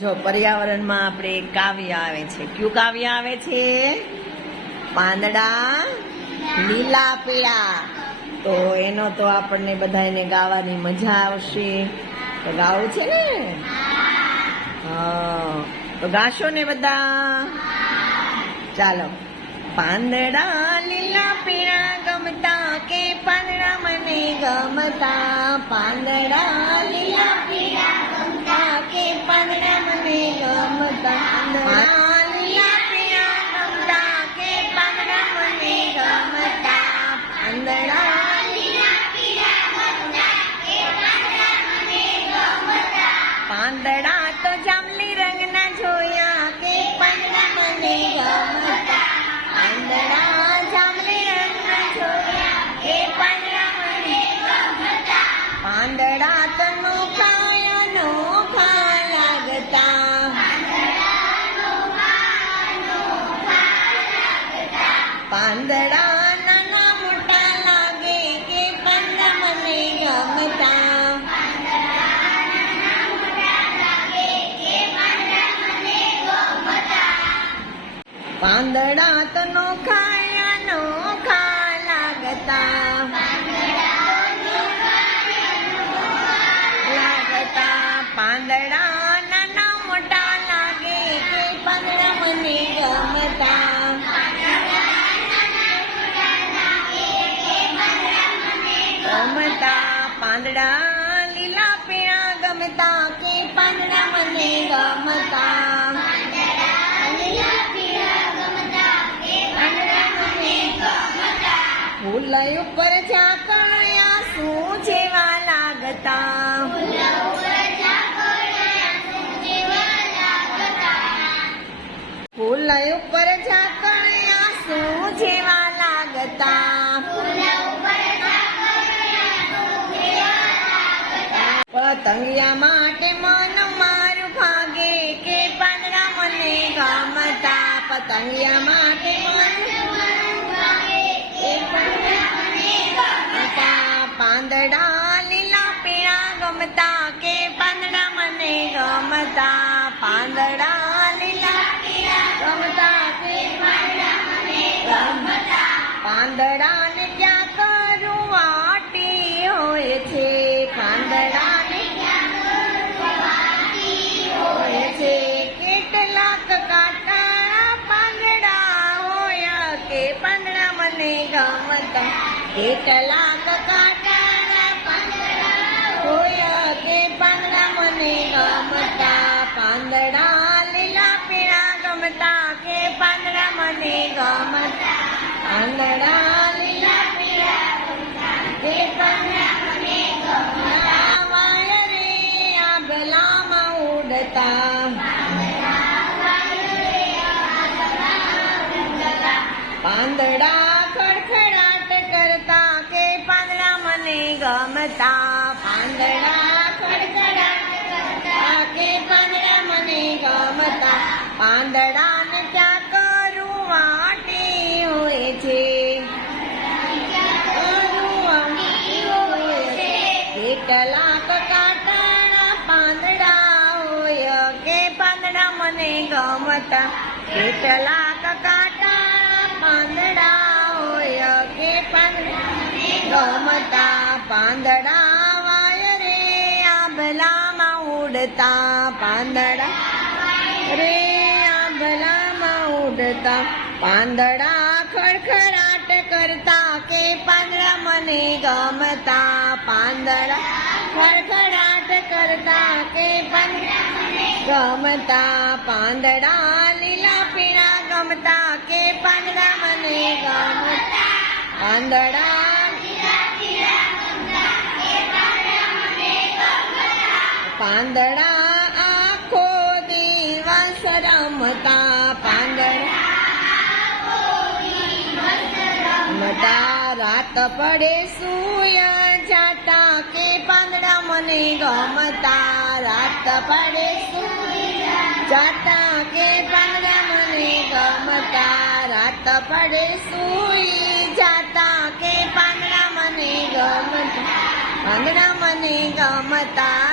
જો પર્યાવરણમાં આપણે કાવ્ય આવે છે. કયું કાવ્ય આવે છે? પાંદડા લીલા પીળા. તો એનો તો આપણને બધાને ગાવાની મજા આવશે. તો ગાવું છે ને? હા, તો ગાશો ને બધા? ચાલો. પાંદડા લીલા પીળા ગમતા કે પાંદડા મને ગમતા. પાંદડા લીલા પીળા ગમતા કે પાંદડા મને ગમતા. પાંદડા લીલા પીળા ગમતા કે પાંદડા મને ગમતા. પાંદડા લીલા પીળા ગમતા કે પાંદડા મને ગમતા. પાંદડા તો જાંબલી રંગના જોયા કે પાંદડા મને ગમતા. પાંદડા જાંબલી રંગના જોયા કે પાંદડા મને ગમતા. પાંદડા તો નોખા લાગતા. પાંદડા નાના મોટા લાગે કે પાંદડા મને ગમતા. પાંદડા તો નોખા લાગતા. પાંદડા નાના મોટા લાગે કે પાંદડા મને ગમતા. પાંદડા લીલા પીળા ગમતા કે પાંદડા મને ગમતા. ફૂલ ઉપર ઝાકળિયા શું જેવા લાગતા. ફૂલ ઉપર ઝાકળિયા શું જેવા લાગતા. પતંગિયા માટે મન મારું ભાગે કે પાંદડા મને ગમતા. પતંગિયા માટે પાંદડા લીલા પીળા ગમતા કે પાંદડા મને ગમતા. પાંદડા લીલા પીળા ગમતા કે પાંદડા મને ગમતા. પાંદડાને ક્યાં કરું વાટી હોય છે. પાંદડાને ક્યાં કરું વાટી હોય છે. કેટલાક કાંટા પાંદડા હોય કે પાંદડા મને ગમતા. કેટલાક કાંટા પાંદડા હોય કે પાંદડા મને ગમતા. પાંદડા લીલા પીળા ગમતા કે પાંદડા મને ગમતા. પાંદડા લીલા પીળા ગમતા કે પાંદડા મને ગમતા. વાયરે આંબલામાં ઉડતા. પાંદડા ખડખડાટ કરતા કે પાંદડા મને ગમતા. પાંદડા ખડખડાટ કરતા કે પાંદડા મને ગમતા. પાંદડાને ક્યાં કરું વાટી હોય છે. કેટલાક કાંટાળા પાંદડા હોય કે પાંદડા મને ગમતા. કેટલાક કાંટાળા પાંદડા હોય કે પાંદડા ગમતા. પાંદડા વાયરે આંબલામાં ઉડતા. પાંદડા રે આંબલામાં ઉડતા. પાંદડા ખડખડાટ કરતા કે પાંદડા મને ગમતા. પાંદડા ખડખડાટ કરતા કે પાંદડા મને ગમતા. પાંદડા લીલા પીળા ગમતા કે પાંદડા મને ગમતા. પાંદડા પાંદડા આખો દિવસ રમતા. પાંદડા રમતા. રાત પડે સૂય જાતા કે પાંદડા મને ગમતા. રાત પડે સૂય જાતા કે પાંદડા મને ગમતા. રાત પડે સૂઈ જાતા કે પાંદડા મને ગમતા. પાંદડા મને ગમતા.